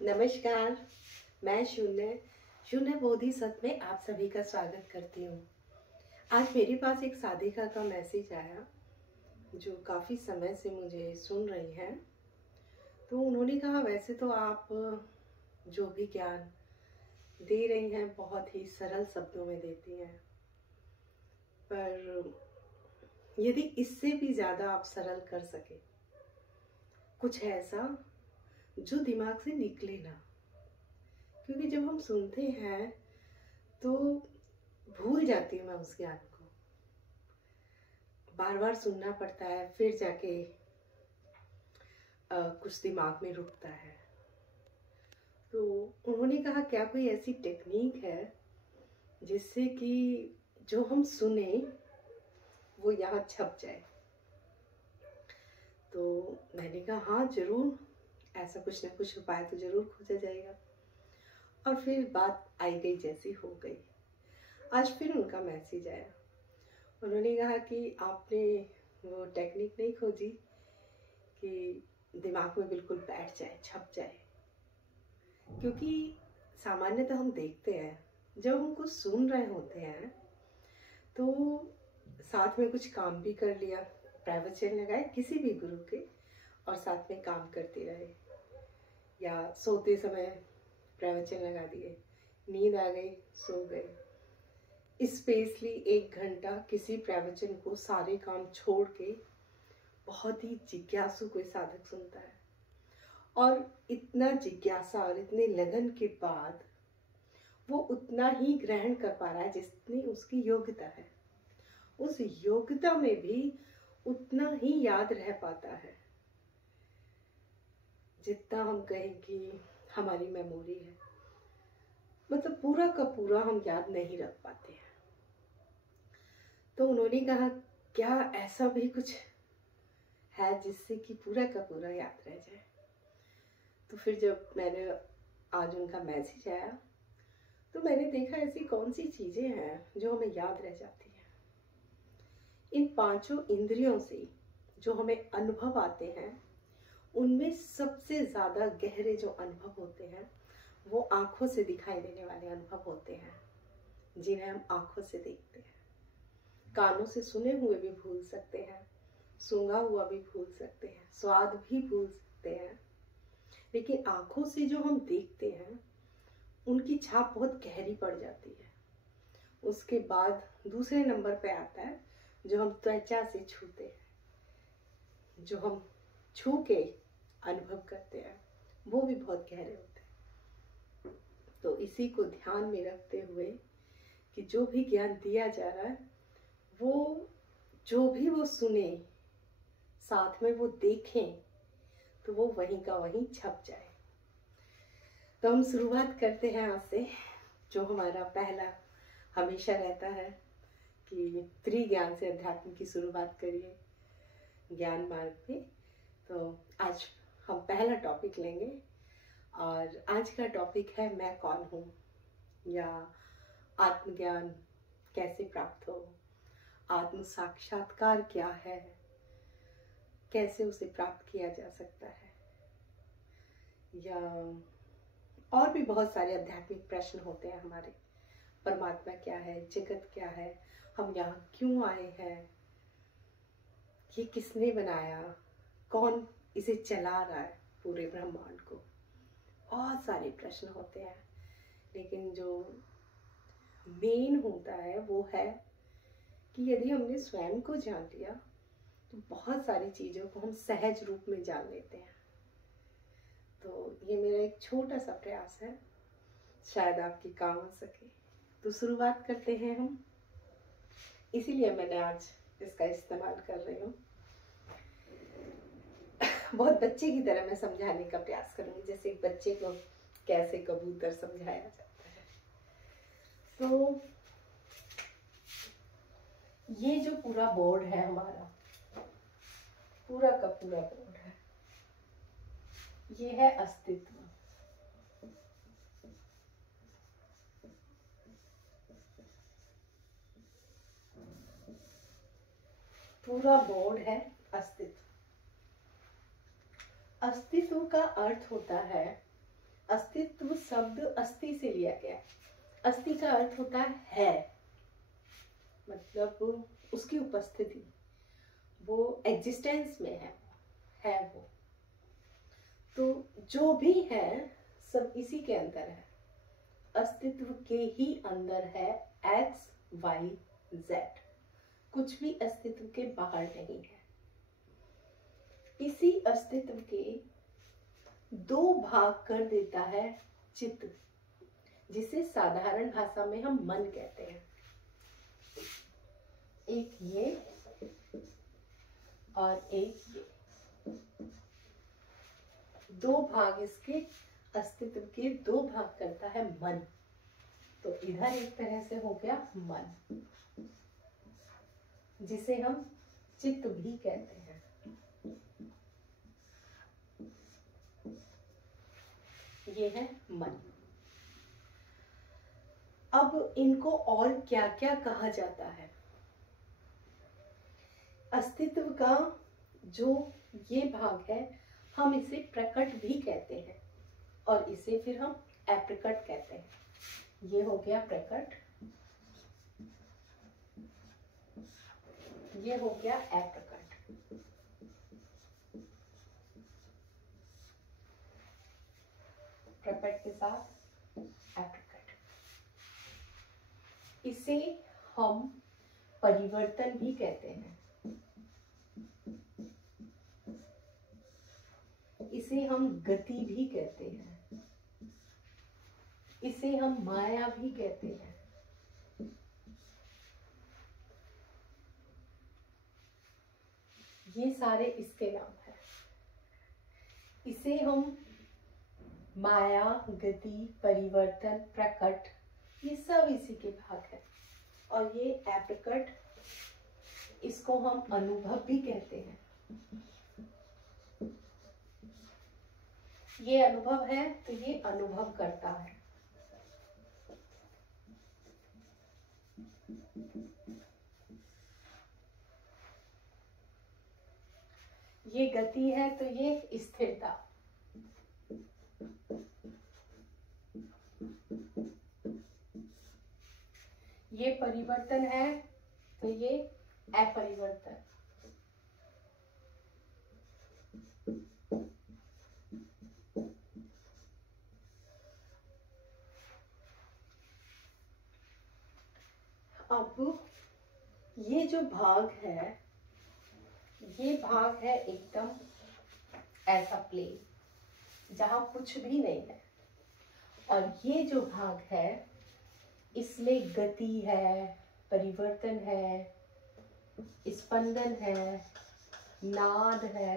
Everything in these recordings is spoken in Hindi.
नमस्कार। मैं शून्य बोधिसत्व में आप सभी का स्वागत करती हूँ। आज मेरे पास एक साधिका का मैसेज आया जो काफ़ी समय से मुझे सुन रही हैं। तो उन्होंने कहा, वैसे तो आप जो भी ज्ञान दे रही हैं बहुत ही सरल शब्दों में देती हैं, पर यदि इससे भी ज़्यादा आप सरल कर सके, कुछ ऐसा जो दिमाग से निकले ना, क्योंकि जब हम सुनते हैं तो भूल जाती हूँ मैं उस ज्ञान को। बार बार सुनना पड़ता है, फिर जाके कुछ दिमाग में रुकता है। तो उन्होंने कहा, क्या कोई ऐसी टेक्निक है जिससे कि जो हम सुने वो यहाँ छप जाए। तो मैंने कहा, हाँ जरूर, ऐसा कुछ ना कुछ उपाय तो जरूर खोजा जाएगा। और फिर बात आई गई जैसी हो गई। आज फिर उनका मैसेज आया। उन्होंने कहा कि आपने वो टेक्निक नहीं खोजी कि दिमाग में बिल्कुल बैठ जाए, छप जाए। क्योंकि सामान्यतः हम देखते हैं, जब हम कुछ सुन रहे होते हैं तो साथ में कुछ काम भी कर लिया, प्रवचन लगाए किसी भी गुरु के, और साथ में काम करते रहे, या सोते समय प्रवचन लगा दिए, नींद आ गई, सो गए। स्पेशली 1 घंटा किसी प्रवचन को सारे काम छोड़ के बहुत ही जिज्ञासु कोई साधक सुनता है, और इतना जिज्ञासा और इतने लगन के बाद वो उतना ही ग्रहण कर पा रहा है जितनी उसकी योग्यता है। उस योग्यता में भी उतना ही याद रह पाता है जितना हम कहें कि हमारी मेमोरी है। मतलब पूरा का पूरा हम याद नहीं रख पाते हैं। तो उन्होंने कहा, क्या ऐसा भी कुछ है जिससे कि पूरा का पूरा याद रह जाए। तो फिर जब मैंने आज उनका मैसेज आया तो मैंने देखा, ऐसी कौन सी चीजें हैं जो हमें याद रह जाती हैं। इन 5 इंद्रियों से जो हमें अनुभव आते हैं, उनमें सबसे ज्यादा गहरे जो अनुभव होते हैं वो आंखों से दिखाई देने वाले अनुभव होते हैं, जिन्हें हम आंखों से देखते हैं। कानों से सुने हुए भी भूल सकते हैं, सूंघा हुआ भी भूल सकते हैं, स्वाद भी भूल सकते हैं, लेकिन आंखों से जो हम देखते हैं उनकी छाप बहुत गहरी पड़ जाती है। उसके बाद दूसरे नंबर पे आता है जो हम त्वचा से छूते हैं, जो हम छू के अनुभव करते हैं, वो भी बहुत गहरे होते हैं। तो इसी को ध्यान में रखते हुए कि जो भी ज्ञान दिया जा रहा है, वो जो भी वो सुने, साथ में वो देखें, तो वो वहीं का वहीं छप जाए। तो हम शुरुआत करते हैं आज से, जो हमारा पहला हमेशा रहता है कि त्रिज्ञान से अध्यात्म की शुरुआत करिए ज्ञान मार्ग पे। तो आज हम पहला टॉपिक लेंगे, और आज का टॉपिक है, मैं कौन हूँ, या आत्मज्ञान कैसे प्राप्त हो, आत्म साक्षात्कार क्या है, कैसे उसे प्राप्त किया जा सकता है, या और भी बहुत सारे आध्यात्मिक प्रश्न होते हैं हमारे। परमात्मा क्या है, जगत क्या है, हम यहाँ क्यों आए हैं, ये किसने बनाया, कौन इसे चला रहा है पूरे ब्रह्मांड को। बहुत सारे प्रश्न होते हैं, लेकिन जो मेन होता है वो है कि यदि हमने स्वयं को जान लिया तो बहुत सारी चीजों को हम सहज रूप में जान लेते हैं। तो ये मेरा एक छोटा सा प्रयास है, शायद आपकी काम आ सके। तो शुरुआत करते हैं हम, इसीलिए मैंने आज इसका इस्तेमाल कर रही हूँ। बहुत बच्चे की तरह मैं समझाने का प्रयास करूंगी, जैसे एक बच्चे को कैसे कबूतर समझाया जाता है। तो ये जो पूरा बोर्ड है हमारा, पूरा का पूरा बोर्ड है, ये है अस्तित्व। पूरा बोर्ड है अस्तित्व। अस्तित्व का अर्थ होता है अस्तित्व शब्द अस्थि से लिया गया है। अस्थि का अर्थ होता है, मतलब उसकी उपस्थिति, वो एग्जिस्टेंस में है वो। तो जो भी है सब इसी के अंदर है, अस्तित्व के ही अंदर है, एक्स वाई जेड, कुछ भी अस्तित्व के बाहर नहीं है। इसी अस्तित्व के दो भाग कर देता है चित्त, जिसे साधारण भाषा में हम मन कहते हैं। एक ये और एक ये, दो भाग इसके अस्तित्व के दो भाग करता है मन। तो इधर एक तरह से हो गया मन, जिसे हम चित्त भी कहते हैं। ये है मन। अब इनको और क्या क्या कहा जाता है? अस्तित्व का जो ये भाग है हम इसे प्रकट भी कहते हैं, और इसे फिर हम अप्रकट कहते हैं। ये हो गया प्रकट, ये हो गया अप्रकट। प्रकट के साथ अप्रकट। इसे हम परिवर्तन भी कहते हैं, इसे हम गति भी कहते हैं, इसे हम माया भी कहते हैं। ये सारे इसके नाम हैं। इसे हम माया, गति, परिवर्तन, प्रकट, ये सब इसी के भाग हैं। और ये अप्रकट, इसको हम अनुभव भी कहते हैं। ये अनुभव है तो ये अनुभव करता है। ये गति है तो ये स्थिरता। ये परिवर्तन है तो ये अपरिवर्तन। अब ये जो भाग है, ये भाग है एकदम ऐसा प्लेन जहां कुछ भी नहीं है। और ये जो भाग है इसमें गति है, परिवर्तन है, स्पंदन है, नाद है।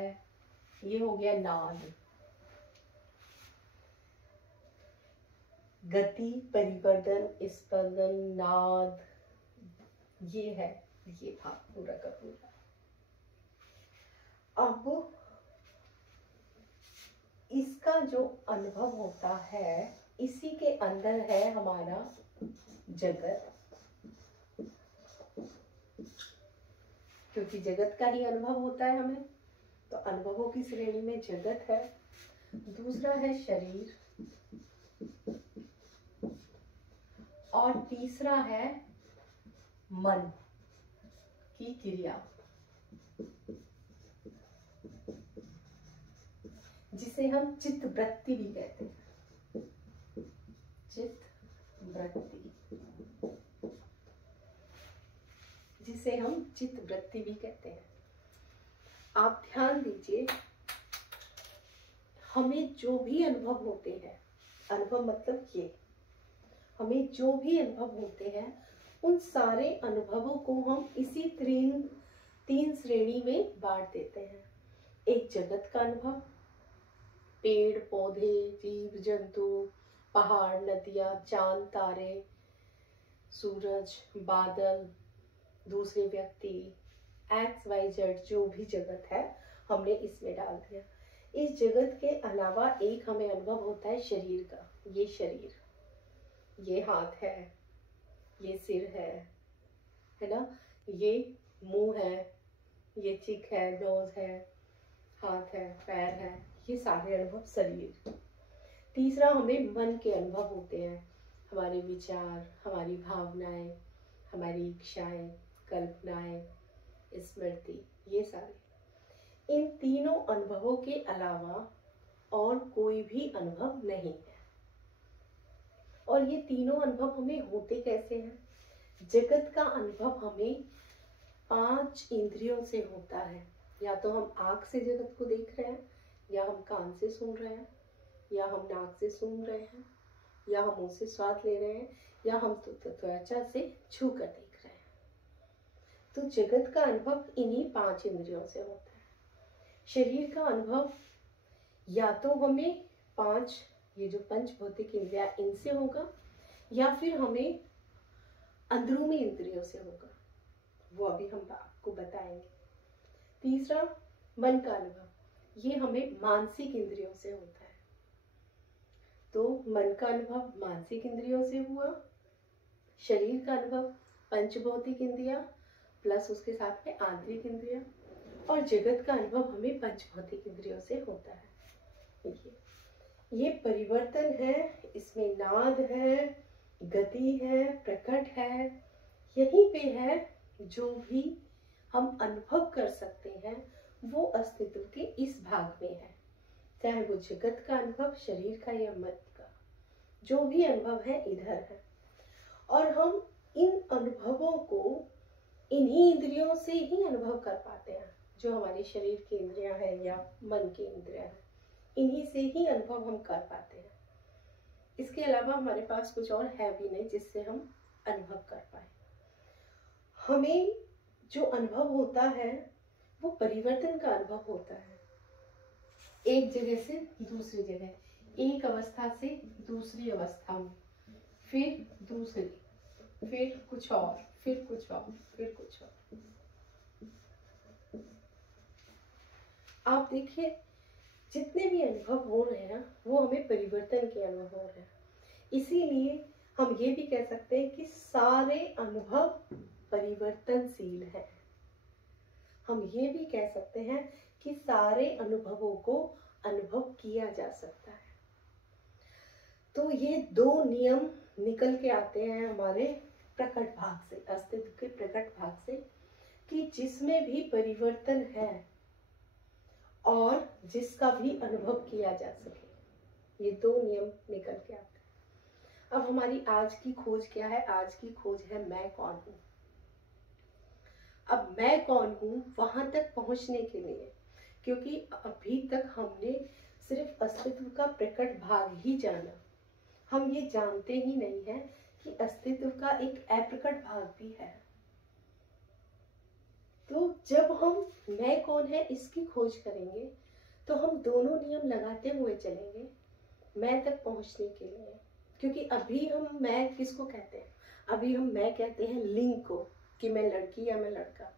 ये हो गया नाद। गति, परिवर्तन, स्पंदन, नाद, ये है ये भाग पूरा का पूरा। अब इसका जो अनुभव होता है इसी के अंदर है हमारा जगत, क्योंकि जगत का ही अनुभव होता है हमें, तो अनुभवों की श्रेणी में जगत है। दूसरा है शरीर, और तीसरा है मन की क्रिया, जिसे हम चित्त वृत्ति भी कहते हैं। चित्त वृत्ति, जिसे हम चित्त वृत्ति भी कहते हैं। आप ध्यान दीजिए, हमें जो भी अनुभव होते हैं, अनुभव मतलब ये, हमें जो भी अनुभव होते हैं उन सारे अनुभवों को हम इसी तीन श्रेणी में बांट देते हैं। एक जगत का अनुभव, पेड़ पौधे, जीव जंतु, पहाड़, नदियां, चांद, तारे, सूरज, बादल, दूसरे व्यक्ति, एक्स वाई जेड, जो भी जगत है हमने इसमें डाल दिया। इस जगत के अलावा एक हमें अनुभव होता है शरीर का। ये शरीर, ये हाथ है, ये सिर है ना, ये मुंह है, ये चिक है, नोज है, हाथ है, पैर है, ये सारे अनुभव शरीर। तीसरा, हमें मन के अनुभव होते हैं, हमारे विचार, हमारी भावनाएं, हमारी इच्छाएं, कल्पनाएं, स्मृति, ये सारे। इन तीनों अनुभवों के अलावा और कोई भी अनुभव नहीं है। और ये तीनों अनुभव हमें होते कैसे हैं? जगत का अनुभव हमें 5 इंद्रियों से होता है। या तो हम आँख से जगत को देख रहे हैं, या हम कान से सुन रहे हैं, या हम नाक से सूंघ रहे हैं, या हम मुंह से स्वाद ले रहे हैं, या हम त्वचा से छू कर देख रहे हैं। तो जगत का अनुभव इन्हीं 5 इंद्रियों से होता है। शरीर का अनुभव या तो हमें 5, ये जो पंच भौतिक इंद्रियां, इनसे होगा, या फिर हमें अंदरूनी इंद्रियों से होगा, वो अभी हम आपको बताएंगे। तीसरा, मन का अनुभव, ये हमें मानसिक इंद्रियों से होता है। तो मन का अनुभव मानसिक इंद्रियों से हुआ, शरीर का अनुभव पंच भौतिक इंद्रियां प्लस उसके साथ में आंतरिक इंद्रियां, और जगत का अनुभव हमें पंच भौतिक इंद्रियों से होता है। देखिए, ये परिवर्तन है, इसमें नाद है, गति है, प्रकट है, यहीं पे है जो भी हम अनुभव कर सकते हैं वो अस्तित्व के इस भाग में है। चाहे वो जगत का अनुभव, शरीर का या मन का, जो भी अनुभव है इधर है। और हम इन अनुभवों को इन्हीं इंद्रियों से ही अनुभव कर पाते हैं, जो हमारे शरीर की इंद्रियां हैं या मन की इंद्रियां हैं, इन्हीं से ही अनुभव हम कर पाते हैं। इसके अलावा हमारे पास कुछ और है भी नहीं जिससे हम अनुभव कर पाए। हमें जो अनुभव होता है वो परिवर्तन का अनुभव होता है, एक जगह से दूसरी जगह, एक अवस्था से दूसरी अवस्था में, फिर दूसरी, फिर कुछ और, फिर कुछ और, फिर कुछ और। आप देखिए, जितने भी अनुभव हो रहे हैं वो हमें परिवर्तन के अनुभव हो रहे हैं। इसीलिए हम ये भी कह सकते हैं कि सारे अनुभव परिवर्तनशील हैं। हम ये भी कह सकते हैं कि सारे अनुभवों को अनुभव किया जा सकता है। तो ये 2 नियम निकल के आते हैं हमारे प्रकट भाग से, अस्तित्व के प्रकट भाग से, कि जिसमें भी परिवर्तन है और जिसका भी अनुभव किया जा सके, ये 2 नियम निकल के आते हैं। अब हमारी आज की खोज क्या है? आज की खोज है मैं कौन हूँ। अब मैं कौन हूँ वहां तक पहुंचने के लिए, क्योंकि अभी तक हमने सिर्फ अस्तित्व का प्रकट भाग ही जाना, हम ये जानते ही नहीं है कि अस्तित्व का एक अप्रकट भाग भी है। तो जब हम मैं कौन है इसकी खोज करेंगे तो हम दोनों नियम लगाते हुए चलेंगे मैं तक पहुंचने के लिए। क्योंकि अभी हम मैं किसको कहते हैं? अभी हम मैं कहते हैं लिंग को, कि मैं लड़की या मैं लड़का।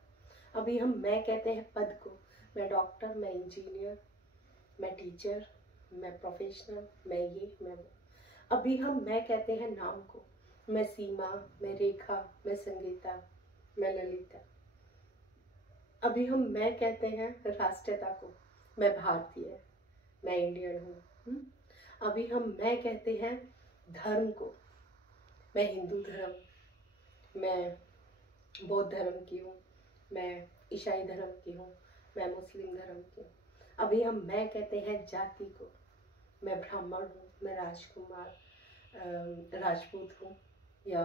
अभी हम मैं कहते हैं पद को, मैं डॉक्टर, मैं इंजीनियर, मैं टीचर, मैं प्रोफेशनल, मैं ये, मैं वो। अभी हम मैं कहते हैं नाम को, मैं सीमा, मैं रेखा, मैं संगीता, मैं ललिता। अभी हम मैं कहते हैं राष्ट्रीयता को, मैं भारतीय, मैं इंडियन हूँ। अभी हम मैं कहते हैं धर्म को, मैं हिंदू धर्म, मैं बौद्ध धर्म की हूँ, मैं ईसाई धर्म की हूँ, मैं मुस्लिम धर्म की हूँ। अभी हम मैं कहते हैं जाति को, मैं ब्राह्मण हूँ, मैं राजकुमार राजपूत हूँ, या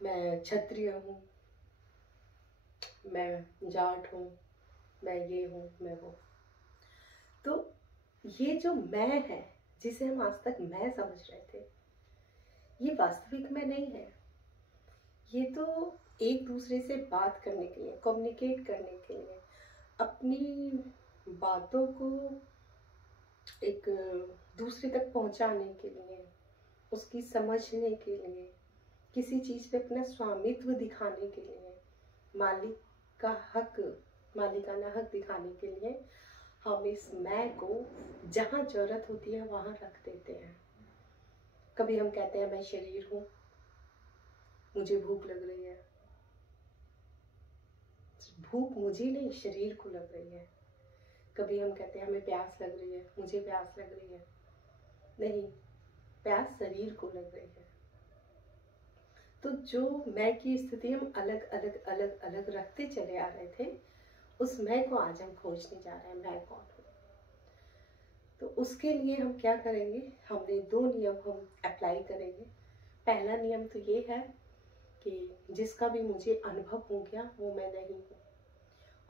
मैं क्षत्रिय हूँ, मैं जाट हूँ, मैं ये हूँ, मैं वो। तो ये जो मैं है जिसे हम आज तक मैं समझ रहे थे, ये वास्तविक मैं नहीं है। ये तो एक दूसरे से बात करने के लिए, कम्युनिकेट करने के लिए, अपनी बातों को एक दूसरे तक पहुंचाने के लिए, उसकी समझने के लिए, किसी चीज पे अपना स्वामित्व दिखाने के लिए, मालिक का हक, मालिकाना हक दिखाने के लिए हम इस मैं को जहां जरूरत होती है वहां रख देते हैं। कभी हम कहते हैं मैं शरीर हूं, मुझे भूख लग रही है। भूख मुझे नहीं, शरीर को लग रही है। कभी हम कहते हैं हमें प्यास लग रही है, मुझे प्यास लग रही है। नहीं, प्यास शरीर को लग रही है। तो जो मैं की स्थिति हम अलग अलग अलग अलग रखते चले आ रहे थे, उस मैं को आज हम खोजने जा रहे हैं, मैं कौन हूँ। तो उसके लिए हम क्या करेंगे, हमने 2 नियम हम अप्लाई करेंगे। पहला नियम तो ये है कि जिसका भी मुझे अनुभव हो गया वो मैं नहीं हूँ।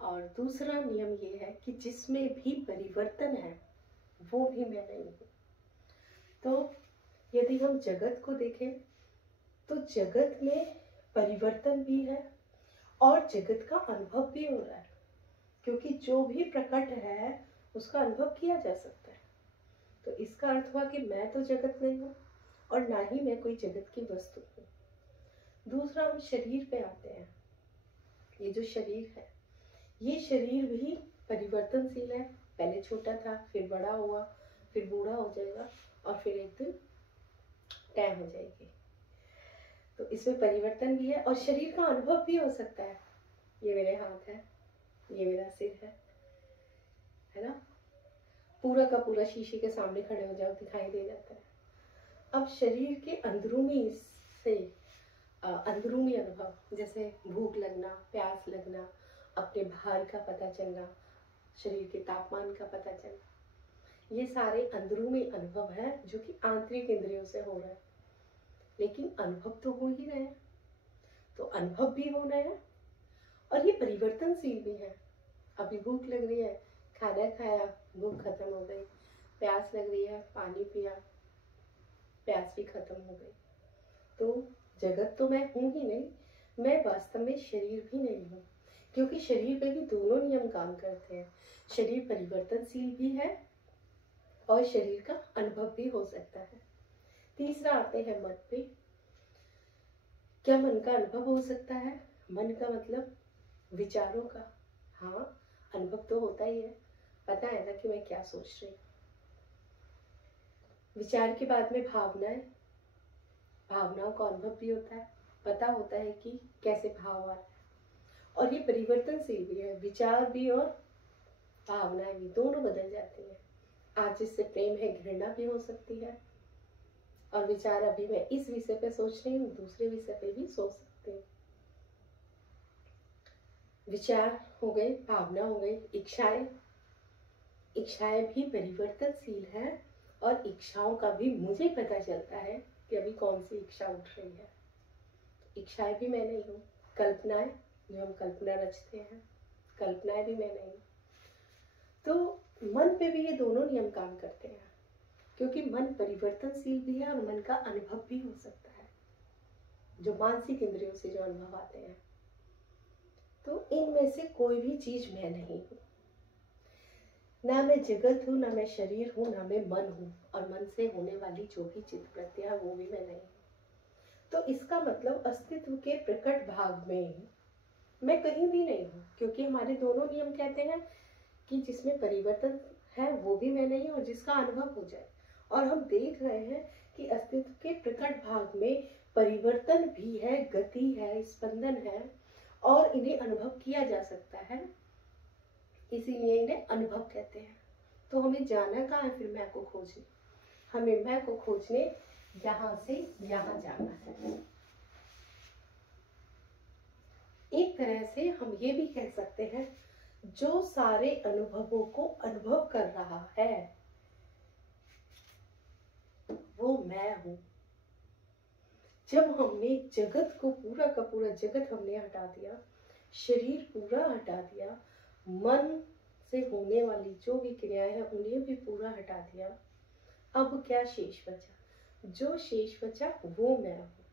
और दूसरा नियम ये है कि जिसमें भी परिवर्तन है वो भी मैं नहीं हूँ। तो यदि हम जगत को देखें तो जगत में परिवर्तन भी है और जगत का अनुभव भी हो रहा है, क्योंकि जो भी प्रकट है उसका अनुभव किया जा सकता है। तो इसका अर्थ हुआ कि मैं तो जगत नहीं हूँ और ना ही मैं कोई जगत की वस्तु हूँ। दूसरा, हम शरीर पे आते हैं। ये जो शरीर है, ये शरीर भी परिवर्तनशील है। पहले छोटा था, फिर बड़ा हुआ, फिर बूढ़ा हो जाएगा और फिर एक दिन तय हो जाएगी। तो इसमें परिवर्तन भी है और शरीर का अनुभव भी हो सकता है। ये मेरे हाथ है, ये मेरा सिर है ना। पूरा का पूरा शीशे के सामने खड़े हो जाओ, दिखाई दे जाता है। अब शरीर के अंदरूनी से अंदरूनी अनुभव, जैसे भूख लगना, प्यास लगना, अपने भार का पता चलना, शरीर के तापमान का पता चलना, ये सारे अंदरूनी अनुभव है जो कि आंतरिक इंद्रियों से हो रहा है। लेकिन अनुभव तो हो ही रहे हैं, तो अनुभव भी होना है और ये परिवर्तनशील भी है। अभी भूख लग रही है, खाना खाया, भूख खत्म हो गई। प्यास लग रही है, पानी पिया, प्यास भी खत्म हो गई। तो जगत तो मैं हूं ही नहीं, मैं वास्तव में शरीर भी नहीं हूँ, क्योंकि शरीर पे भी दोनों नियम काम करते हैं। शरीर परिवर्तनशील भी है और शरीर का अनुभव भी हो सकता है। तीसरा आते हैं मन पे। क्या मन का अनुभव हो सकता है? मन का मतलब विचारों का। हाँ, अनुभव तो होता ही है, पता है ना कि मैं क्या सोच रही हूँ। विचार के बाद में भावनाएं, भावनाओं का अनुभव भी होता है, पता होता है कि कैसे भाव आ रहा है। और ये परिवर्तनशील भी है, विचार भी और भावनाएं भी दोनों बदल जाती हैं। आज जिससे प्रेम है, घृणा भी हो सकती है। और विचार, अभी मैं इस विषय पे सोच रही हूँ, दूसरे विषय पे भी सोच सकती हूँ। विचार हो गए, भावना हो गई, इच्छाएं। इच्छाएं भी परिवर्तनशील है और इच्छाओं का भी मुझे पता चलता है कि अभी कौन सी इच्छा उठ रही है। इच्छाएं भी मैं नहीं हूँ। कल्पनाएं, जो हम कल्पना रचते हैं, कल्पनाएं भी मैं नहीं हूँ। तो मन पे भी ये दोनों नियम काम करते हैं, क्योंकि मन परिवर्तनशील भी है और मन का अनुभव भी हो सकता है, जो मानसिक इंद्रियों से जो अनुभव आते हैं। तो इनमें से कोई भी चीज मैं नहीं हूँ। ना मैं जगत हूँ, ना मैं शरीर हूँ, ना मैं मन हूँ, और मन से होने वाली जो भी चित्त वृत्ति है वो भी मैं नहीं हूँ। तो इसका मतलब अस्तित्व के प्रकट भाग में मैं कहीं भी नहीं हूँ, क्योंकि हमारे दोनों नियम कहते हैं कि जिसमें परिवर्तन है वो भी मैं नहीं हूँ और जिसका अनुभव हो जाए। और हम देख रहे हैं कि अस्तित्व के प्रकट भाग में परिवर्तन भी है, गति है, स्पंदन है और इन्हें अनुभव किया जा सकता है, इसीलिए इन्हें अनुभव कहते हैं। तो हमें जाना कहाँ है फिर मैं को खोजने? हमें मैं को खोजने यहाँ से यहाँ जाना है। एक तरह से हम ये भी कह सकते हैं, जो सारे अनुभवों को अनुभव कर रहा है वो मैं हूं। जब हमने जगत को, पूरा का पूरा जगत हमने हटा दिया, शरीर पूरा हटा दिया, मन से होने वाली जो भी क्रियाएं हैं उन्हें भी पूरा हटा दिया, अब क्या शेष बचा? जो शेष बचा वो मैं हूं।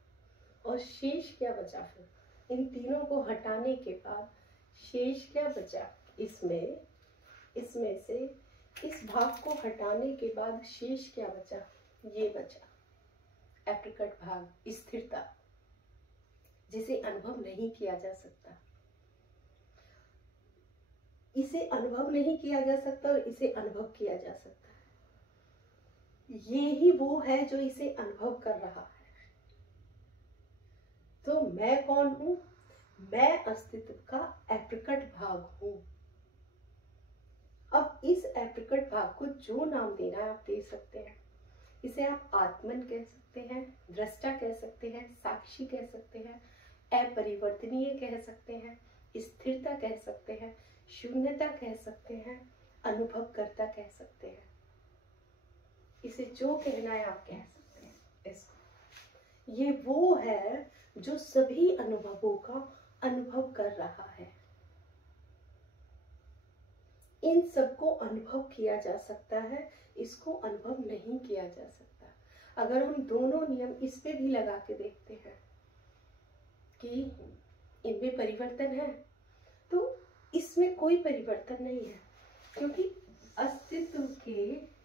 और शेष क्या बचा फिर? इन तीनों को हटाने के बाद शेष क्या बचा? इसमें से इस भाग को हटाने के बाद शेष क्या बचा? ये बचा अप्रकट भाग, स्थिरता, जिसे अनुभव नहीं किया जा सकता। इसे अनुभव नहीं किया जा सकता और इसे अनुभव किया जा सकता है। ये ही वो है जो इसे अनुभव कर रहा है। तो मैं कौन हूं? मैं अस्तित्व का अप्रकट भाग हूं। अब इस अप्रकट भाग को जो नाम देना है आप दे सकते हैं, इसे आप आत्मन कह सकते हैं, दृष्टा कह सकते हैं, साक्षी कह सकते हैं, अपरिवर्तनीय कह सकते हैं, स्थिरता कह सकते हैं, शून्यता कह सकते हैं, अनुभवकर्ता कह सकते हैं। इसे जो कहना है आप कह सकते हैं इसको। ये वो है जो सभी अनुभवों का अनुभव कर रहा है। इन सबको अनुभव किया जा सकता है, इसको अनुभव नहीं किया जा सकता। अगर हम दोनों नियम इस पे भी लगा के देखते हैं कि इनमें परिवर्तन है, तो इसमें कोई परिवर्तन नहीं है, क्योंकि अस्तित्व के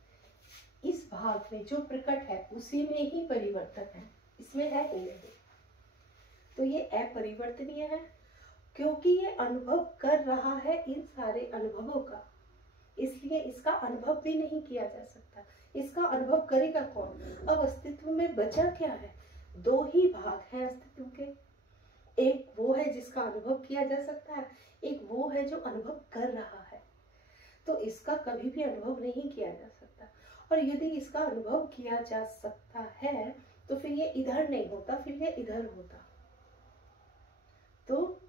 इस भाग में जो प्रकट है उसी में ही परिवर्तन है, इसमें है ही नहीं। तो ये अपरिवर्तनीय है, क्योंकि ये अनुभव कर रहा है इन सारे अनुभवों का, इसलिए इसका अनुभव भी नहीं किया जा सकता। इसका अनुभव करेगा कौन? अब अस्तित्व में बचा क्या है? दो ही भाग हैं अस्तित्व के। एक वो है जिसका अनुभव किया जा सकता है, एक वो है जो अनुभव कर रहा है। तो इसका कभी भी अनुभव नहीं किया जा सकता। और यदि इसका अनुभव किया जा सकता है तो फिर ये इधर नहीं होता, फिर ये इधर होता। तो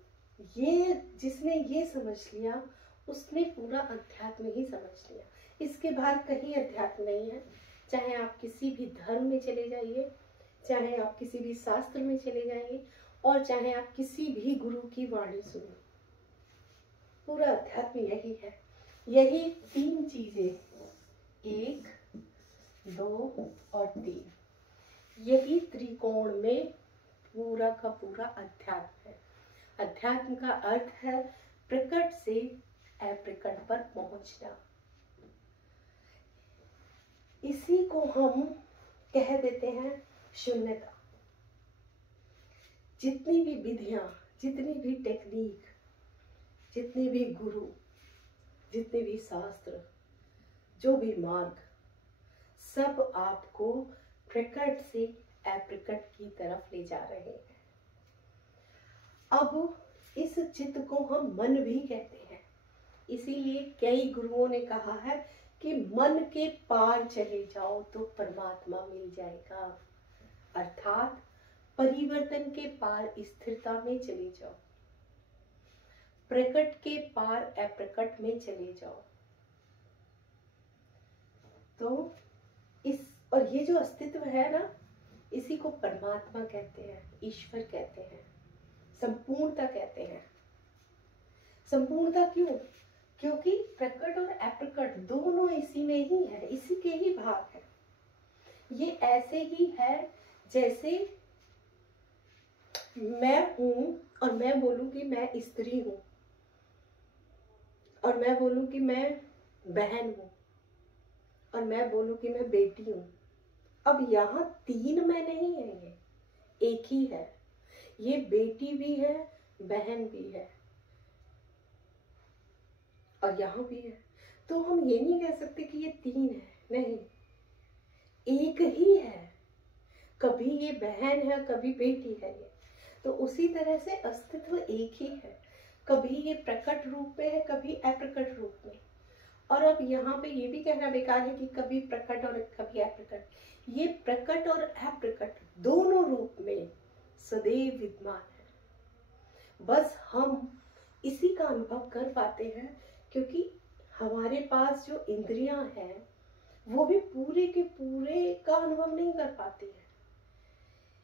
ये जिसने ये समझ लिया उसने पूरा अध्यात्म ही समझ लिया। इसके बाहर कहीं अध्यात्म नहीं है। चाहे आप किसी भी धर्म में चले जाइए, चाहे आप किसी भी शास्त्र में चले जाइए, और चाहे आप किसी भी गुरु की वाणी सुनो, पूरा अध्यात्म यही है। यही तीन चीजें, 1, 2 और 3, यही त्रिकोण में पूरा का पूरा अध्यात्म है। अध्यात्म का अर्थ है प्रकट से अप्रकट पर पहुंचना। इसी को हम कह देते हैं शून्यता। जितनी भी विधियां, जितनी भी टेक्निक, जितने भी गुरु, जितने भी शास्त्र, जो भी मार्ग, सब आपको प्रकट से अप्रकट की तरफ ले जा रहे हैं। अब इस चित्त को हम मन भी कहते हैं। इसीलिए कई गुरुओं ने कहा है कि मन के पार चले जाओ तो परमात्मा मिल जाएगा, अर्थात परिवर्तन के पार स्थिरता में चले जाओ, प्रकट के पार अप्रकट में चले जाओ। तो इस और ये जो अस्तित्व है ना, इसी को परमात्मा कहते हैं, ईश्वर कहते हैं, संपूर्णता कहते हैं। संपूर्णता क्यों? क्योंकि प्रकट और अप्रकट दोनों इसी में ही है, इसी के ही भाग है। ये ऐसे ही है जैसे मैं हूं और मैं बोलूं कि मैं स्त्री हूं, और मैं बोलूं कि मैं बहन हूं, और मैं बोलूं कि मैं बेटी हूं। अब यहाँ 3 मैं नहीं है, ये एक ही है। ये बेटी भी है, बहन भी है, और यहाँ भी है। तो हम ये नहीं कह सकते कि ये 3 है, नहीं, एक ही है। कभी ये बहन है, कभी बेटी है ये। तो उसी तरह से अस्तित्व एक ही है, कभी ये प्रकट रूप में है, कभी अप्रकट रूप में। और अब यहाँ पे ये भी कहना बेकार है कि कभी प्रकट और कभी अप्रकट। ये प्रकट और अप्रकट दोनों रूप में सदैव विद्यमान है। बस हम इसी का अनुभव कर पाते हैं क्योंकि हमारे पास जो इंद्रियां हैं वो भी पूरे के पूरे का अनुभव नहीं कर पाती है।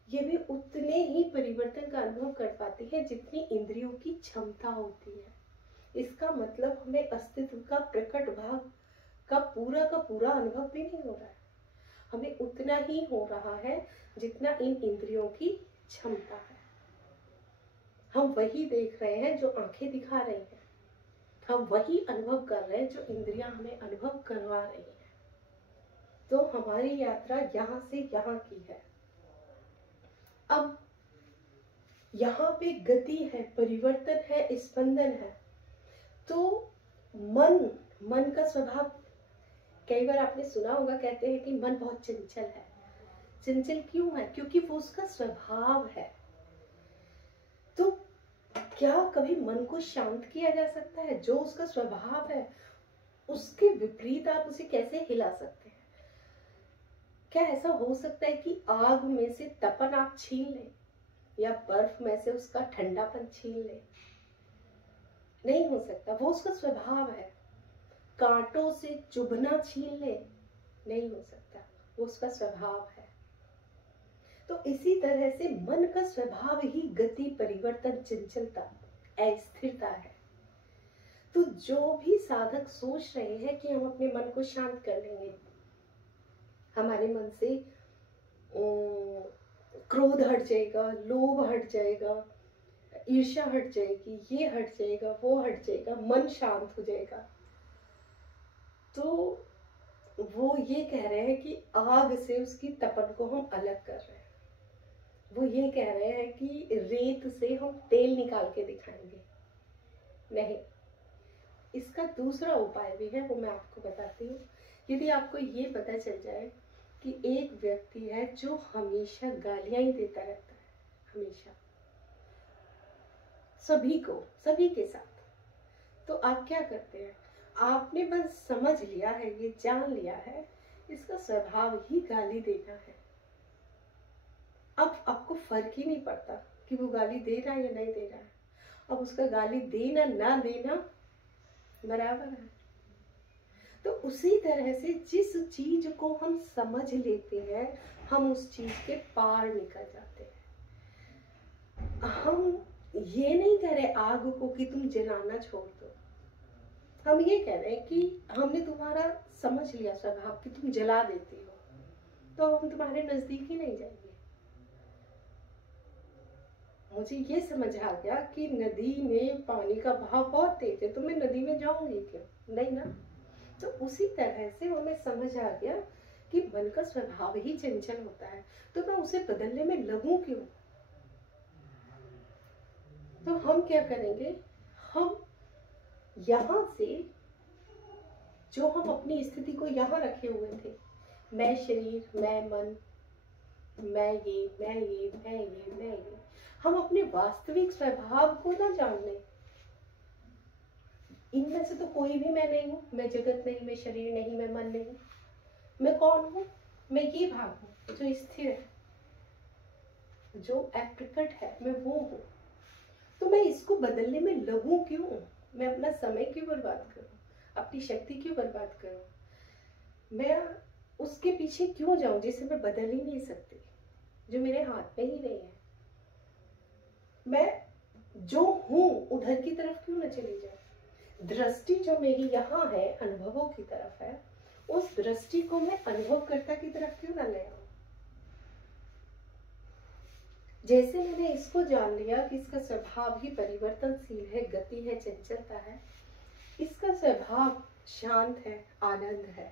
ये भी उतने ही परिवर्तन का अनुभव कर पाती है जितनी इंद्रियों की क्षमता होती है। इसका मतलब हमें अस्तित्व का प्रकट भाग का पूरा अनुभव भी नहीं हो रहा है। हमें उतना ही हो रहा है जितना इन इंद्रियों की क्षमता है। हम वही देख रहे हैं जो आंखें दिखा रही हैं, हम वही अनुभव कर रहे हैं जो इंद्रियां हमें अनुभव करवा रही हैं। तो हमारी यात्रा यहाँ से यहाँ की है। अब यहाँ पे गति है, परिवर्तन है, स्पंदन है। तो मन का स्वभाव, कई बार आपने सुना होगा, कहते हैं कि मन बहुत चंचल है। चंचल क्यों है? क्योंकि वो उसका स्वभाव है। तो क्या कभी मन को शांत किया जा सकता है? जो उसका स्वभाव है उसके विपरीत आप उसे कैसे हिला सकते हैं? क्या ऐसा हो सकता है कि आग में से तपन आप छीन लें या बर्फ में से उसका ठंडापन छीन लें? नहीं हो सकता, वो उसका स्वभाव है। कांटों से चुभना छीन ले, नहीं हो सकता, वो उसका स्वभाव है। तो इसी तरह से मन का स्वभाव ही गति, परिवर्तन, चंचलता, अस्थिरता है। तो जो भी साधक सोच रहे हैं कि हम अपने मन को शांत कर लेंगे, हमारे मन से क्रोध हट जाएगा, लोभ हट जाएगा, ईर्ष्या हट जाएगी, ये हट जाएगा, वो हट जाएगा, मन शांत हो जाएगा, तो वो ये कह रहे हैं कि आग से उसकी तपन को हम अलग कर रहे हैं। वो ये कह रहे हैं कि रेत से हम तेल निकाल के दिखाएंगे। नहीं, इसका दूसरा उपाय भी है, वो मैं आपको बताती हूँ। यदि आपको ये पता चल जाए कि एक व्यक्ति है जो हमेशा गालियां ही देता रहता है, हमेशा सभी को, सभी के साथ, तो आप क्या करते हैं? आपने बस समझ लिया है, ये जान लिया है, इसका स्वभाव ही गाली देना है। अब आपको फर्क ही नहीं पड़ता कि वो गाली दे रहा है या नहीं दे रहा है। अब उसका गाली देना ना देना बराबर है। तो उसी तरह से जिस चीज को हम समझ लेते हैं, हम उस चीज के पार निकल जाते हैं। हम ये नहीं कह रहे आग को कि तुम जलाना छोड़ दो, हम ये कह रहे हैं कि हमने तुम्हारा समझ लिया स्वभाव कि तुम जला देती हो, तो हम तुम्हारे नजदीक ही नहीं जाएंगे। मुझे ये समझ आ गया कि नदी में पानी का बहाव बहुत तेज है, तो मैं नदी में जाऊंगी क्यों? नहीं ना। तो उसी तरह से हमें समझ आ गया कि मन का स्वभाव ही चंचल होता है, तो मैं उसे बदलने में लगूं क्यों? तो हम क्या करेंगे? हम यहां से जो हम अपनी स्थिति को यहाँ रखे हुए थे, मैं शरीर, मैं मन, मैं ये, मैं ये, मैं ये, मैं ये, हम अपने वास्तविक स्वभाव को ना जान लें। इनमें से तो कोई भी मैं नहीं हूँ, मैं जगत नहीं, मैं शरीर नहीं, मैं मन नहीं। मैं कौन हूँ? मैं ये भाग हूँ जो स्थिर है, जो अप्रकट है, मैं वो हूँ। तो मैं इसको बदलने में लगूं क्यों? मैं अपना समय क्यों बर्बाद करूं, अपनी शक्ति क्यों बर्बाद करूं? मैं उसके पीछे क्यों जाऊं जिसे मैं बदल ही नहीं सकती, जो मेरे हाथ में ही नहीं है? मैं जो हूं उधर की तरफ क्यों न चली जाऊं? दृष्टि जो मेरी यहाँ है, अनुभवों की तरफ है, उस दृष्टि को मैं अनुभवकर्ता की तरफ क्यों न ले आऊं? जैसे मैंने इसको जान लिया कि इसका स्वभाव ही परिवर्तनशील है, गति है, चंचलता है, इसका स्वभाव शांत है, आनंद है,